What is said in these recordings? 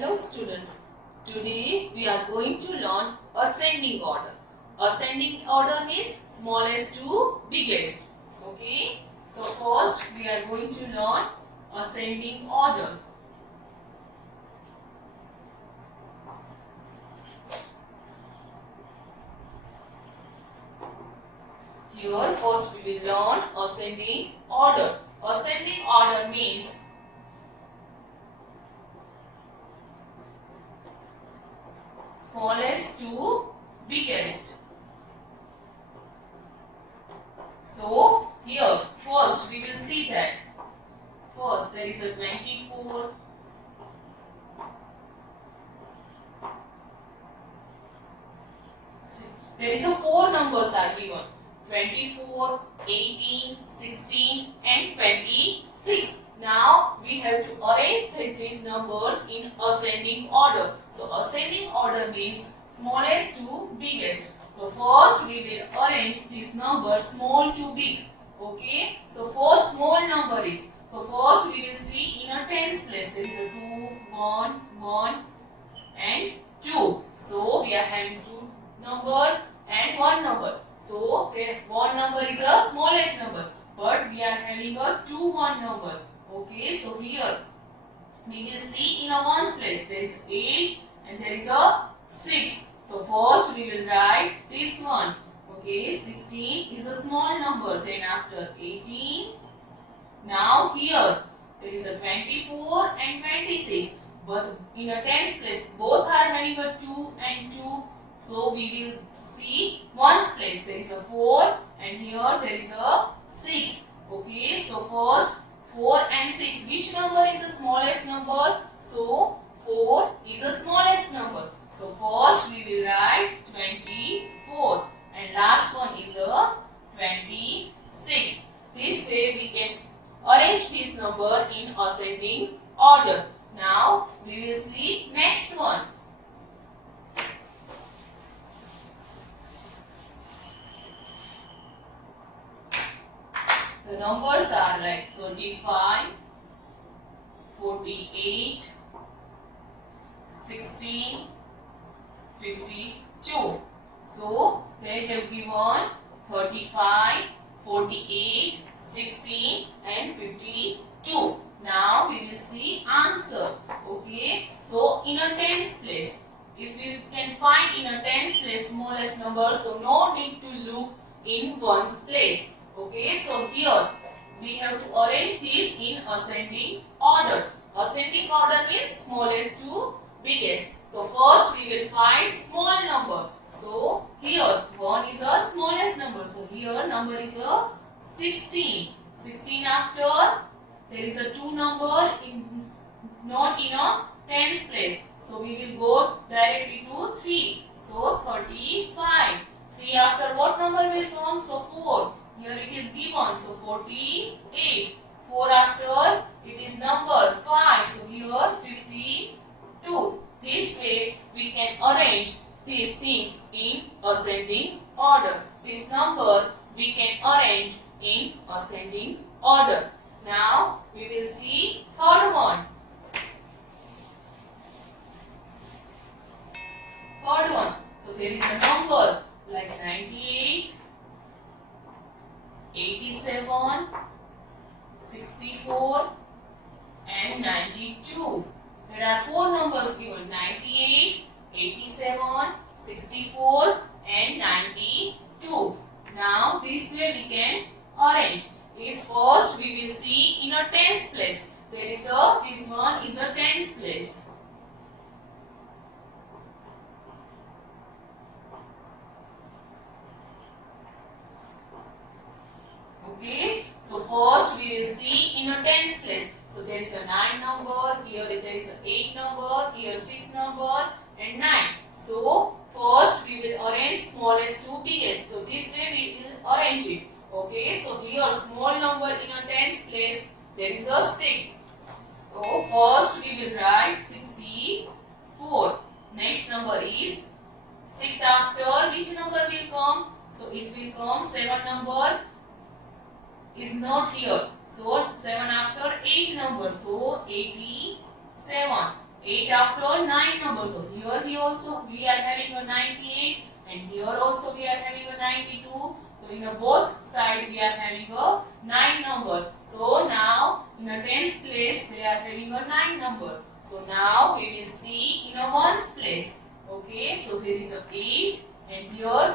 Hello students, today we are going to learn ascending order. Ascending order means smallest to biggest. Okay, so first we are going to learn ascending order. Here first we will learn ascending order. Ascending order means smallest to biggest. So here first we will see that first there is a 24, there is a 4 numbers are given 24, 18, 16 and 26. Now we have to arrange these numbers in ascending order. So ascending order means smallest to biggest. So first we will arrange these numbers small to big. Okay. So first small number is, so first we will see in a tens place there is a 2, 1, 1 and 2. So we are having 2 number and 1 number. So there 1 number is a smallest number, but we are having a 2 1 number. Okay, so here we will see in a ones place there is 8 and there is a 6. So first we will write this one. Okay, 16 is a small number. Then after 18. Now here there is a 24 and 26. But in a tens place both are having a 2 and 2. So we will see ones place there is a 4 and here there is a 6. Okay, so first 4 and 6. Which number is the smallest number? So 4 is the smallest number. So first we will write 24 and last one is a 26. This way we can arrange this number in ascending order. Now we will see next one. The numbers are like 35, 48, 16, 52. So they have given 35, 48, 16 and 52. Now we will see answer. Okay. So in a tens place, if you can find in a tens place smallest number, so no need to look in ones place. Okay, so here we have to arrange these in ascending order. Ascending order means smallest to biggest. So first we will find small number. So here 1 is a smallest number. So here number is a 16. 16 after there is a 2 number not in a tens place. So we will go directly to 3. So 35. 3 after what number will come? So 4. Here it is given, so 48. 4 after it is number 5, so here 52. This way we can arrange these things in ascending order. This number we can arrange in ascending order. Now we will see third one. Third one. So there is a number like 98. 87, 64 and 92. There are 4 numbers given 98, 87, 64 and 92. Now this way we can arrange. If first we will see in a tens place. There is a, this one is a tens place. Okay, so first we will see in a tens place. So there is a 9 number, here there is a 8 number, here 6 number and 9. So first we will arrange smallest to biggest. So this way we will arrange it. Okay, so here small number in a tens place there is a 6. So first we will write 64. Next number is 6 after which number will come? So it will come 7 number is not here. So 7 after 8 number. So 87. 8 after 9 numbers. So here we are having a 98, and here also we are having a 92. So in both side we are having a 9 number. So now in a tens place they are having a 9 number. So now we will see in a ones place. Okay, so there is a 8, and here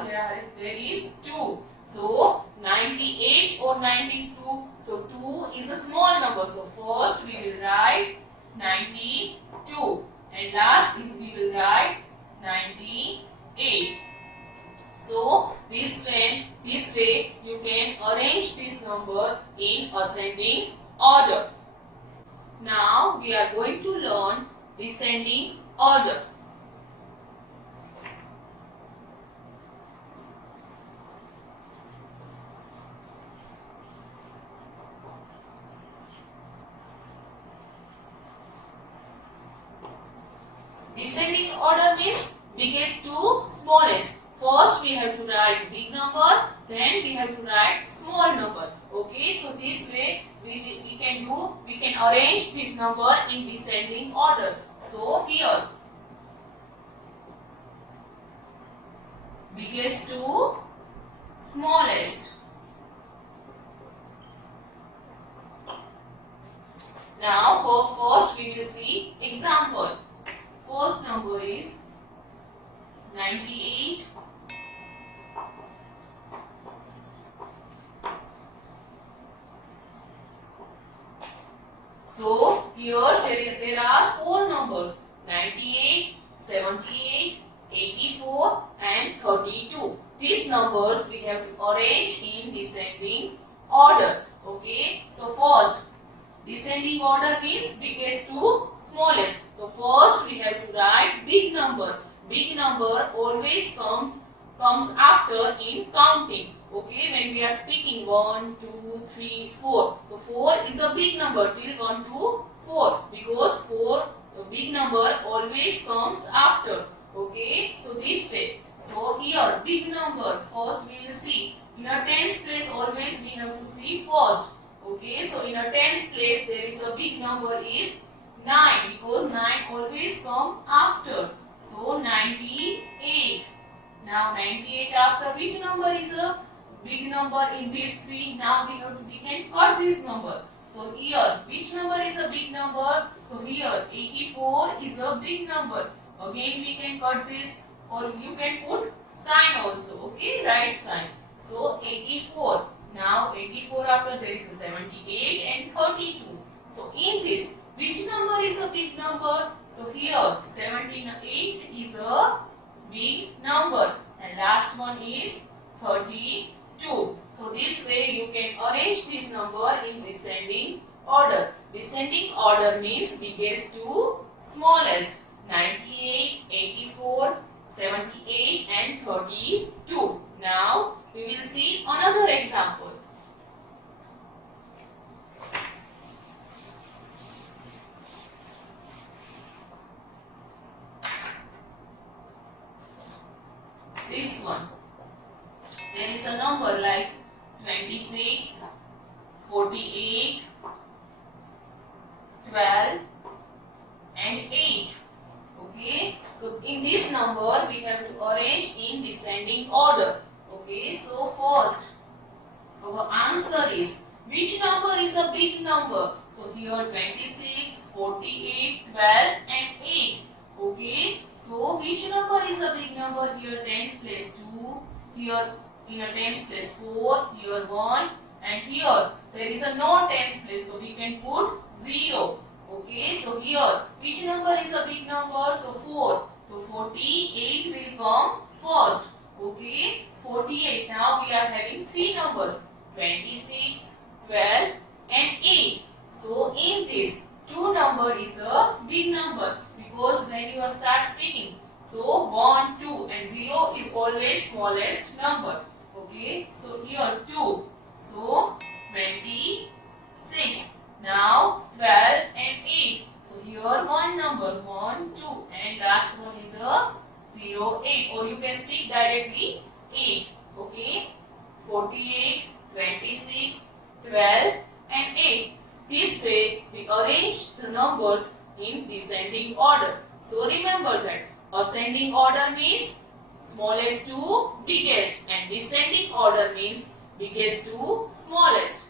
there is 2. So 98 or 92. So 2 is a small number. So first we will write 92, and last is we will write 98. So this way you can arrange this number in ascending order. Now we are going to learn descending order. Descending order means biggest to smallest. First we have to write big number, then we have to write small number. Okay, so this way we can arrange this number in descending order. So here biggest to smallest. Now first we will see example. First number is 98. So here there are 4 numbers: 98, 78, 84 and 32. These numbers we have to arrange in descending order. Okay, so first descending order means biggest to smallest. So first we have to write big number. Big number always comes after in counting. Okay, when we are speaking 1, 2, 3, 4. So 4 is a big number till 1 to 4, because 4 big number always comes after. Okay, so this way. So here big number first we will see. In a tens place always we have to see first. Okay, so in a tens place there is a big number is 9, because 9 always come after. So 98. Now 98 after which number is a big number in these 3? Now we can cut this number. So here which number is a big number? So here 84 is a big number. Again we can cut this, or you can put sign also. Okay, right sign. So 84. Now 84 after there is a 78 and 32. So in this, which number is a big number? So here 78 is a big number, and last one is 32. So this way you can arrange this number in descending order. Descending order means biggest to smallest: 98, 84, 78 and 32. Now we will see another example. This one. There is a number like 26, 48, 12 and 8. Okay, so in this number we have to arrange in descending order. Okay, so first our answer is, which number is a big number? So here 26, 48, 12 and 8. Okay, so which number is a big number? Here tens place 2, here in a tens place 4, here 1, and here there is a no tens place, so we can put 0. Okay, so here which number is a big number? So 4. So 48 will come first. Okay, 48. Now we are having 3 numbers: 26, 12 and 8. So in this, 2 number is a big number, because when you start speaking, so 1, 2 and 0 is always smallest number. Okay, so here 2. So 26. Now 12 and 8. So here one number 1, 2 and last one is a 0, 8, or you can speak directly 8. Okay, 48, 26, 12 and 8. This way we arrange the numbers in descending order. So remember that ascending order means smallest to biggest and descending order means biggest to smallest.